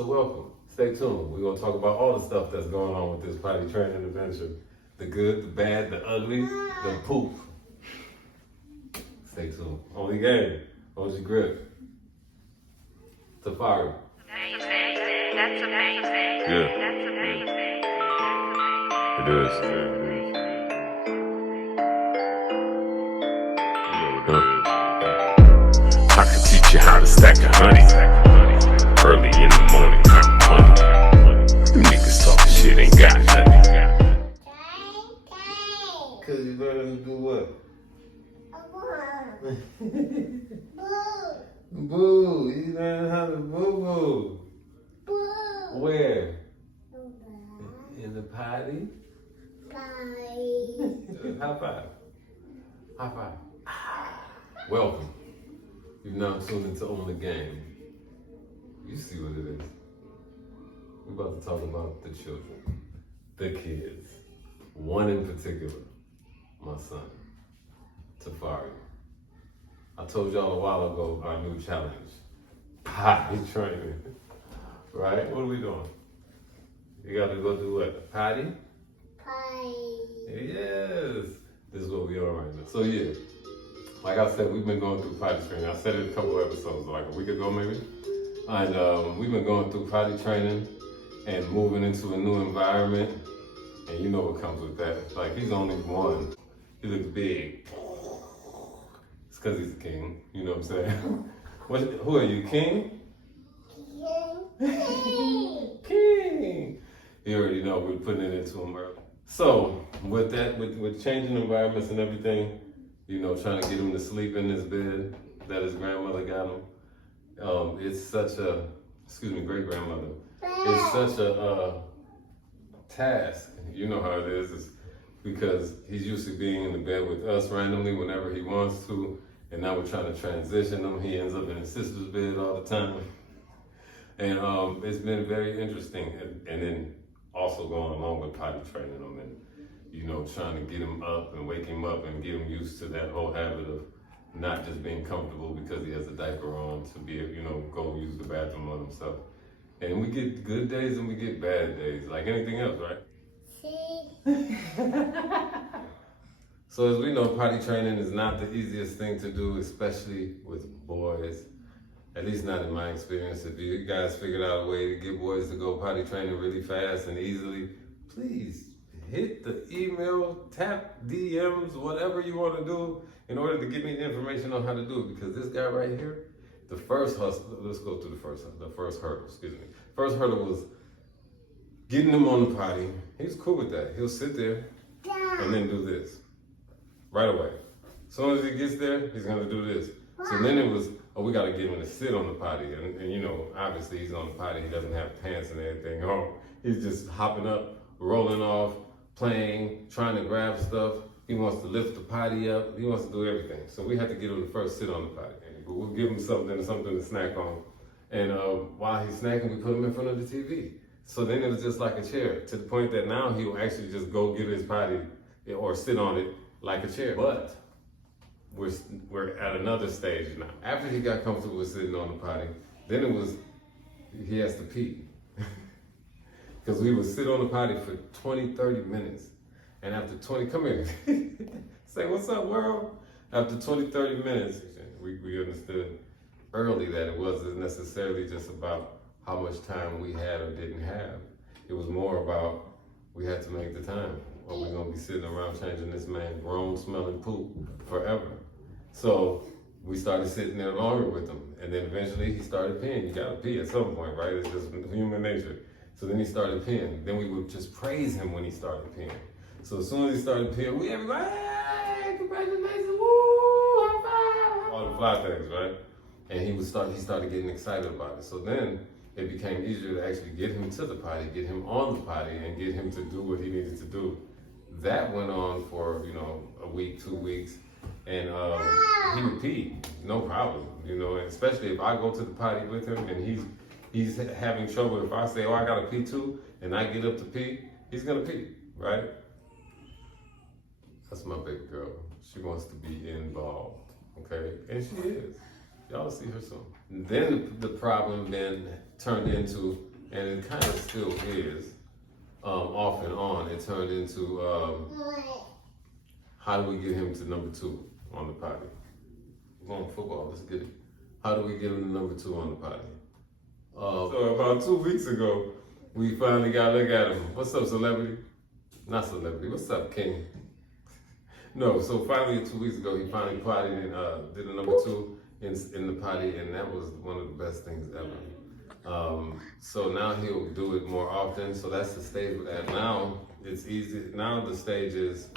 So welcome. Stay tuned. We're gonna talk about all the stuff that's going on with this potty training adventure. The good, the bad, the ugly, the poop. Stay tuned. Only game. OgGrip. Tafari. That's amazing. Yeah. That's amazing. It is. I can teach you how to stack a honey early in the morning. Money. Them niggas talking shit ain't got nothing. Cause you learning to do what? Boo. You learning how to boo. Where? In the potty? High five. High five. Welcome. You've now tuned into On the Game. You see what it is. We're about to talk about the children, the kids. One in particular, my son, Tafari. I told y'all a while ago our new challenge, potty training. Right? What are we doing? You got to go do what? Potty? Yes. This is what we are right now. So yeah, like I said, we've been going through potty training. I said it a couple episodes, like a week ago maybe. And we've been going through potty training and moving into a new environment. And you know what comes with that. Like, he's only one. He looks big. It's because he's a king. You know what I'm saying? Who are you, king? King. You already know we're putting it into him early. So with that, with changing environments and everything, you know, trying to get him to sleep in this bed that his grandmother got him. It's such a, great grandmother. It's such a task. You know how it is because he's used to being in the bed with us randomly whenever he wants to, and now we're trying to transition him. He ends up in his sister's bed all the time. And it's been very interesting. And then also going along with potty training him and, you know, trying to get him up and wake him up and get him used to that whole habit of not just being comfortable because he has a diaper on to be, you know, go use the bathroom on himself. And we get good days and we get bad days, like anything else, right? So as we know, potty training is not the easiest thing to do, especially with boys. At least not in my experience. If you guys figured out a way to get boys to go potty training really fast and easily, please hit the email, tap DMs, whatever you want to do in order to give me the information on how to do it. Because this guy right here, the first hustle, let's go through the first hurdle, First hurdle was getting him on the potty. He's cool with that. He'll sit there and then do this right away. As soon as he gets there, he's gonna do this. So then it was, we gotta get him to sit on the potty. And you know, obviously he's on the potty, he doesn't have pants and everything on. He's just hopping up, rolling off, playing, trying to grab stuff. He wants to lift the potty up. He wants to do everything. So we have to get him to first sit on the potty. But we'll give him something to snack on. And while he's snacking, we put him in front of the TV. So then it was just like a chair, to the point that now he will actually just go get his potty or sit on it like a chair. But we're at another stage now. After he got comfortable with sitting on the potty, then it was, he has to pee. Because we would sit on the potty for 20, 30 minutes. And after 20, come here, say, what's up, world? After 20, 30 minutes, we understood early that it wasn't necessarily just about how much time we had or didn't have. It was more about, we had to make the time, or we're gonna be sitting around changing this man grown smelling poop forever. So we started sitting there longer with him. And then eventually he started peeing. You gotta pee at some point, right? It's just human nature. So then he started peeing. Then we would just praise him when he started peeing. So as soon as he started peeing, we everybody, hey, congratulations, woo, high five. All the fly things, right? And he started getting excited about it. So then it became easier to actually get him to the potty, get him on the potty, and get him to do what he needed to do. That went on for, you know, a week, 2 weeks, and he would pee, no problem, you know, and especially if I go to the potty with him and he's having trouble. If I say, oh, I gotta pee too, and I get up to pee, he's gonna pee, right? That's my baby girl. She wants to be involved, okay? And she is. Y'all see her soon. Then the problem then turned into and it kind of still is, off and on. It turned into, how do we get him to number 2 on the potty? We're going football, let's get it. How do we get him to number 2 on the potty? So about 2 weeks ago, we finally got to look at him. What's up, celebrity? Not celebrity, what's up, king? No, so finally 2 weeks ago, he finally pottied and did a number 2 in the potty, and that was one of the best things ever. So now he'll do it more often, so that's the stage we're at. Now it's easy, now the stage is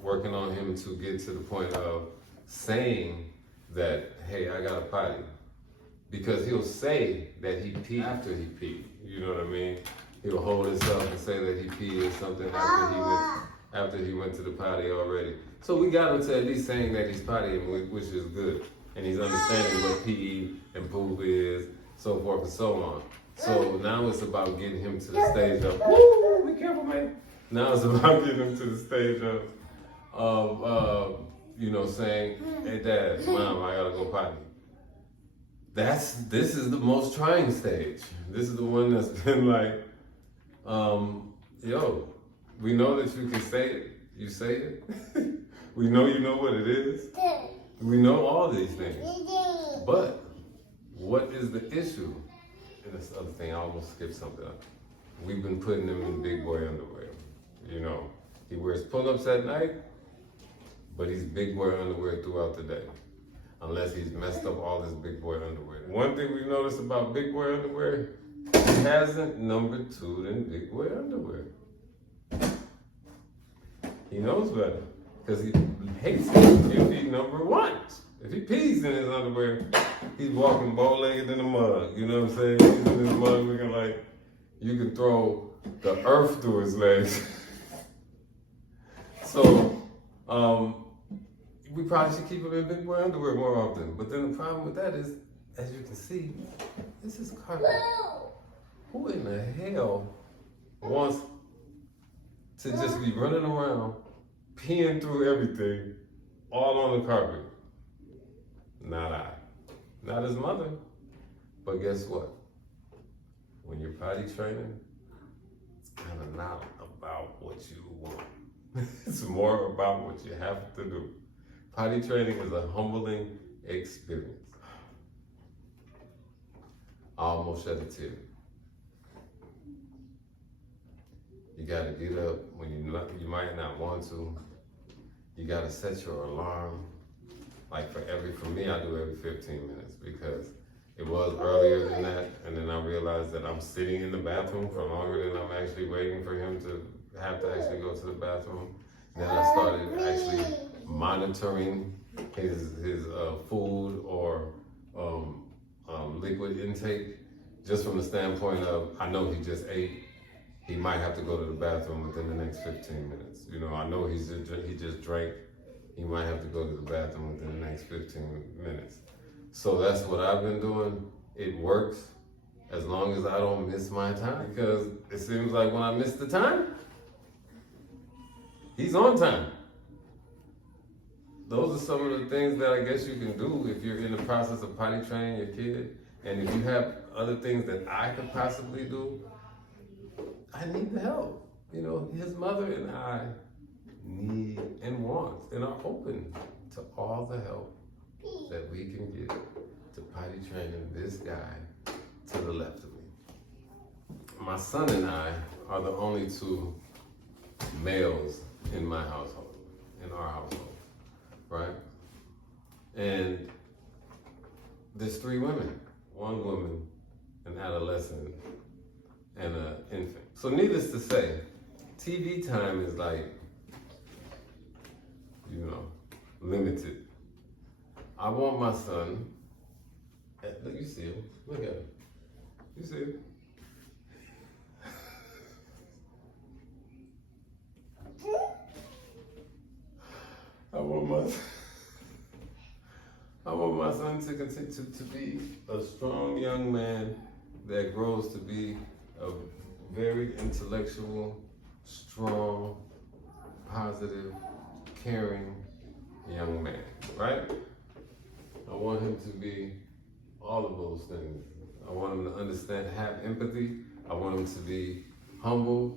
working on him to get to the point of saying that, hey, I got a potty. Because he'll say that he peed after he peed, you know what I mean? He'll hold himself and say that he peed or something after he went to the potty already. So we got him to at least saying that he's pottying, which is good. And he's understanding what pee and poop is, so forth and so on. So now it's about getting him to the stage of, woo, be careful, man. Now it's about getting him to the stage of you know, saying, hey, Dad, Mom, I gotta go potty. This is the most trying stage. This is the one that's been like, yo, we know that you can say it. You say it. We know you know what it is. We know all these things. But what is the issue? And this other thing, I almost skipped something up. We've been putting him in big boy underwear. You know, he wears pull-ups at night, but he's big boy underwear throughout the day. Unless he's messed up all his big boy underwear. One thing we noticed about big boy underwear, he hasn't number 2'd in big boy underwear. He knows better, because he hates it if he number 1. If he pees in his underwear, he's walking bow-legged in the mud. You know what I'm saying? He's in his mud looking like you can throw the earth through his legs. So, we probably should keep him in big boy underwear more often. But then the problem with that is, as you can see, this is carpet. Who in the hell wants to just be running around, peeing through everything, all on the carpet? Not I. Not his mother. But guess what? When you're potty training, it's kind of not about what you want. It's more about what you have to do. Potty training is a humbling experience. I almost shed a tear. You gotta get up when you might not want to. You gotta set your alarm. Like for me, I do every 15 minutes because it was earlier than that, and then I realized that I'm sitting in the bathroom for longer than I'm actually waiting for him to have to actually go to the bathroom. Then I started actually monitoring his food or liquid intake, just from the standpoint of, I know he just ate, he might have to go to the bathroom within the next 15 minutes. You know, I know he just drank, he might have to go to the bathroom within the next 15 minutes. So that's what I've been doing. It works as long as I don't miss my time, because it seems like when I miss the time, he's on time. Those are some of the things that I guess you can do if you're in the process of potty training your kid. And if you have other things that I could possibly do, I need the help. You know, his mother and I need and want and are open to all the help that we can get to potty training this guy to the left of me. My son and I are the only 2 males in my household, in our household. Right? And there's 3 women. 1 woman, an adolescent, and an infant. So needless to say, TV time is like, you know, limited. I want my son, look, you see him, look at him. You see him? I want my son to continue to be a strong young man that grows to be a very intellectual, strong, positive, caring young man, right? I want him to be all of those things. I want him to understand, have empathy. I want him to be humble.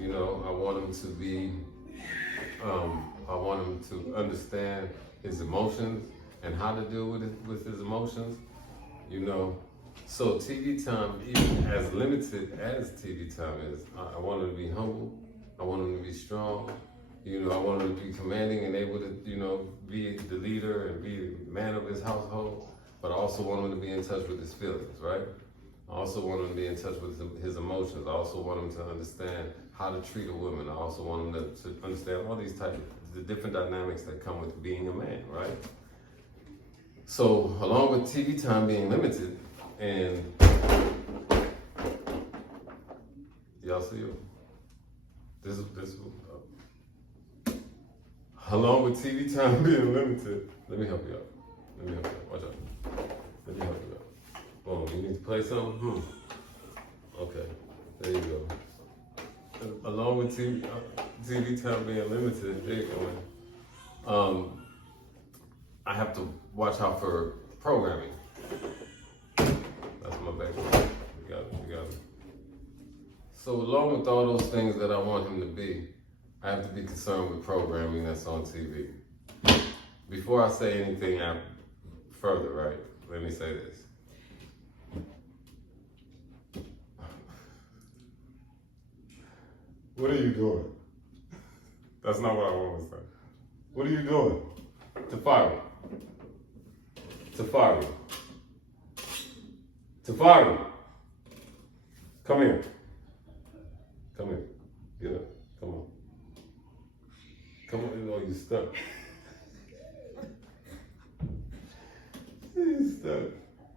You know, I want him to be, I want him to understand his emotions and how to deal with his emotions. You know, so TV time, even as limited as TV time is, I want him to be humble. I want him to be strong. You know, I want him to be commanding and able to, you know, be the leader and be the man of his household. But I also want him to be in touch with his feelings, right? I also want him to be in touch with his emotions. I also want him to understand how to treat a woman. I also want him to understand all these types of the different dynamics that come with being a man, right? So along with TV time being limited, and y'all see it? This along with TV time being limited, let me help you out. Watch out. Let me help you out. Oh, you need to play something? Okay, there you go. Along with TV time being limited, there you go, man. I have to watch out for programming. That's my background. You got it. So along with all those things that I want him to be, I have to be concerned with programming that's on TV. Before I say anything further, right, let me say this. What are you doing? That's not what I want to say. What are you doing? Tafari. Come here. Get up. Come on. Oh, you stuck. He's stuck.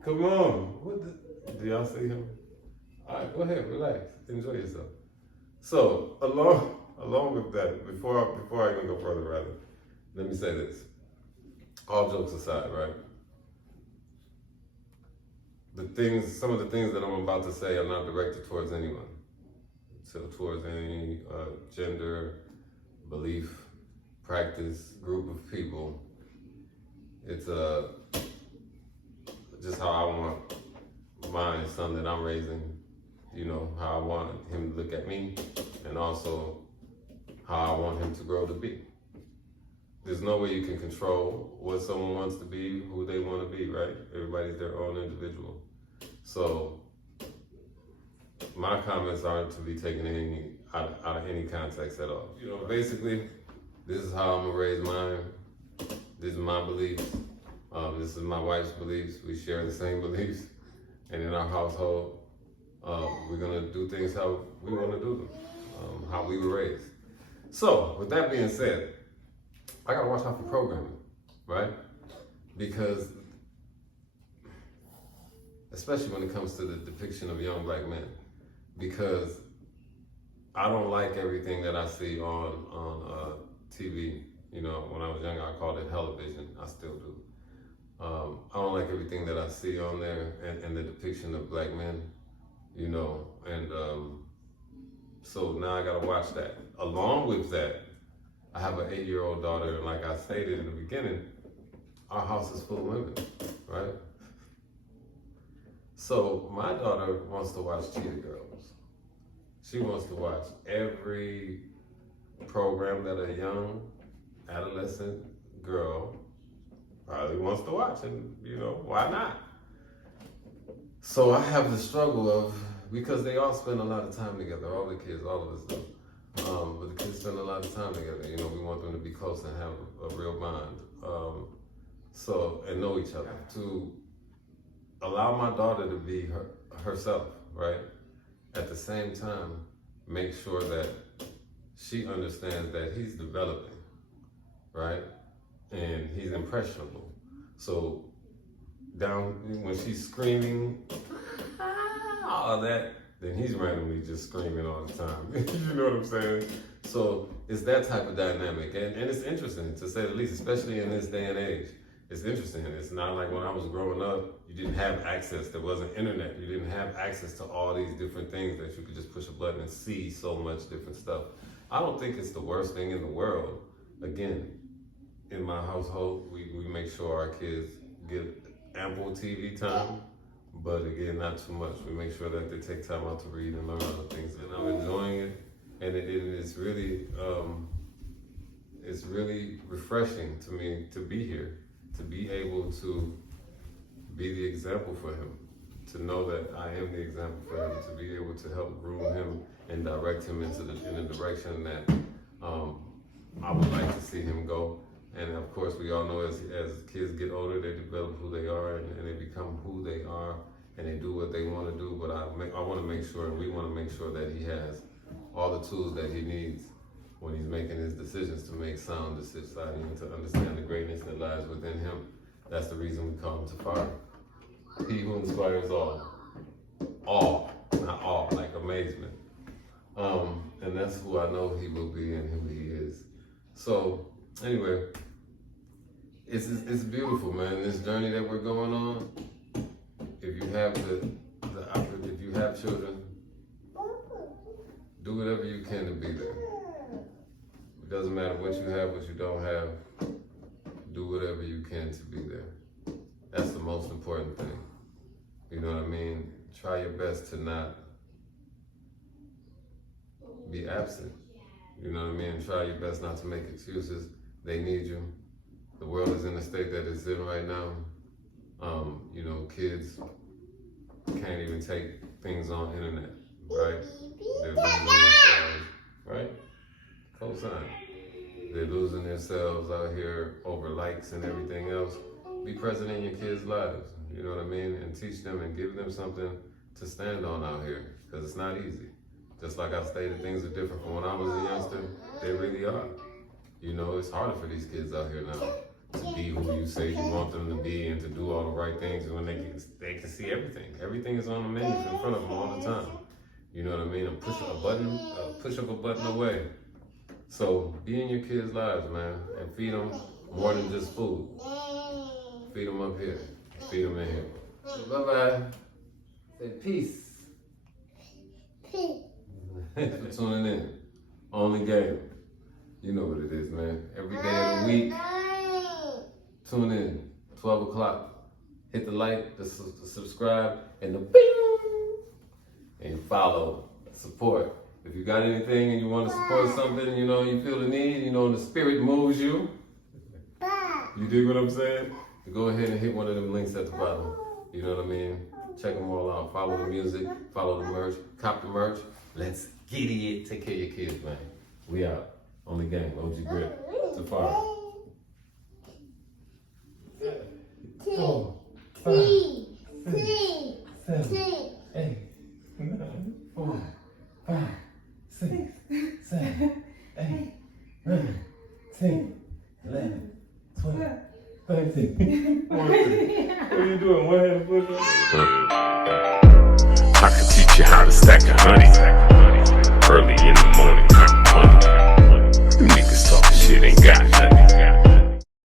Come on. Do y'all see him? All right, go ahead, relax, enjoy yourself. So along with that, before I even go further, rather, let me say this. All jokes aside, right? Some of the things that I'm about to say are not directed towards anyone. So towards any gender, belief, practice, group of people. It's just how I want my son that I'm raising, you know, how I want him to look at me, and also how I want him to grow to be. There's no way you can control what someone wants to be, who they want to be, right? Everybody's their own individual. So my comments aren't to be taken out of any context at all. You know, basically, this is how I'm gonna raise mine. This is my beliefs. This is my wife's beliefs. We share the same beliefs. And in our household, we're gonna do things how we wanna do them, how we were raised. So, with that being said, I gotta watch out for programming, right? Because, especially when it comes to the depiction of young black men, because I don't like everything that I see on TV. You know, when I was younger, I called it television. I still do. I don't like everything that I see on there and the depiction of black men, you know, and so now I gotta watch that. Along with that, I have an 8-year-old daughter, and like I stated in the beginning, our house is full of women, right? So my daughter wants to watch Cheetah Girls. She wants to watch every program that a young adolescent girl probably wants to watch, and you know, why not? So I have the struggle of, because they all spend a lot of time together, all the kids, all of us do. But the kids spend a lot of time together. You know, we want them to be close and have a real bond. And know each other. To allow my daughter to be herself, right? At the same time, make sure that she understands that he's developing, right? And he's impressionable. So when she's screaming, all of that, then he's randomly just screaming all the time. You know what I'm saying? So it's that type of dynamic. And it's interesting, to say the least, especially in this day and age. It's interesting. It's not like when I was growing up, you didn't have access. There wasn't internet. You didn't have access to all these different things that you could just push a button and see so much different stuff. I don't think it's the worst thing in the world. Again, in my household, we make sure our kids get ample TV time, but again, not too much. We make sure that they take time out to read and learn other things, and I'm enjoying it. And it's really refreshing to me to be here, to be able to be the example for him, to know that I am the example for him, to be able to help groom him and direct him in the direction that I would like to see him go. And of course, we all know as kids get older, they develop who they are and they become who they are, and they do what they want to do. But I want to make sure, and we want to make sure that he has all the tools that he needs when he's making his decisions to make sound decisions and to understand the greatness that lies within him. That's the reason we call him Tafari. He who inspires all, not all, like amazement. And that's who I know he will be and who he is. So anyway, it's beautiful, man. This journey that we're going on. If you have if you have children, do whatever you can to be there. It doesn't matter what you have, what you don't have. Do whatever you can to be there. That's the most important thing. You know what I mean? Try your best to not be absent. You know what I mean? Try your best not to make excuses. They need you. The world is in the state that it's in right now. You know, kids can't even take things on internet, right? They're losing themselves, right? Cosign. They're losing themselves out here over likes and everything else. Be present in your kids' lives, you know what I mean? And teach them and give them something to stand on out here, because it's not easy. Just like I stated, things are different from when I was a youngster. They really are. You know, it's harder for these kids out here now to be who you say you want them to be and to do all the right things when they can see everything. Everything is on the menus in front of them all the time. You know what I mean? A push of a button away. So be in your kids' lives, man, and feed them more than just food. Feed them up here. Feed them in here. So bye-bye. Say peace. Thanks for tuning in. Only game. You know what it is, man. Every day of the week. Tune in. 12 o'clock. Hit the like, the subscribe, and the bing. And follow. Support. If you got anything and you want to support something, you know, you feel the need, you know, and the spirit moves you. You dig what I'm saying? Go ahead and hit one of them links at the bottom. You know what I mean? Check them all out. Follow the music, follow the merch, cop the merch. Let's get it. Take care of your kids, man. We out. Only gang, OgGrip, Tafari. 4, 5, 6, 7, 8, 9, 4, 5, 6, 7, 8, 9, 10, 11, 12, 13. 14. What are you doing? One hand push up. I can teach you how to stack a honey early in the morning.